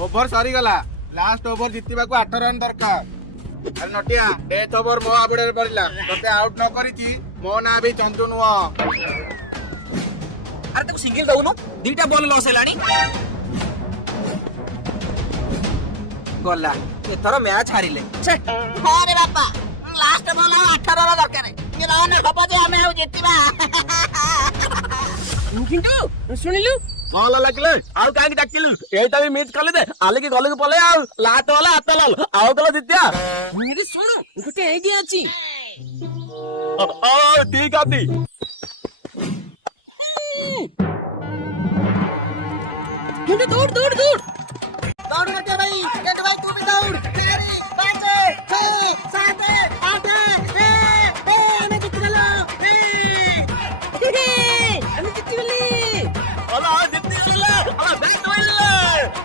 Over सरी गला last over जितबा को 8 रन दरकार। अरे नटिया डेथ ओभर मो आबडे पड़िला तते आउट न करिची मो ना भी चंदू नुह। अरे तू सिंगल दउनु दीटा बॉल लॉस हेलानी गला एथर मैच हारिले। हां रे बापा लास्ट बॉल 18 रन दरकार ये रन हबो जे हमें हो जितबा। किंतु सुनिलु कॉल लागले आउ काहे डाकिलु एटा भी मिस कले दे आले के गले के पले आउ लात वाला हाथ लाल आउ तो जित्या। मेरे सुनो गुटे आईडिया अछि ओ ठीक आती किंतु दौड़ दौड़ दौड़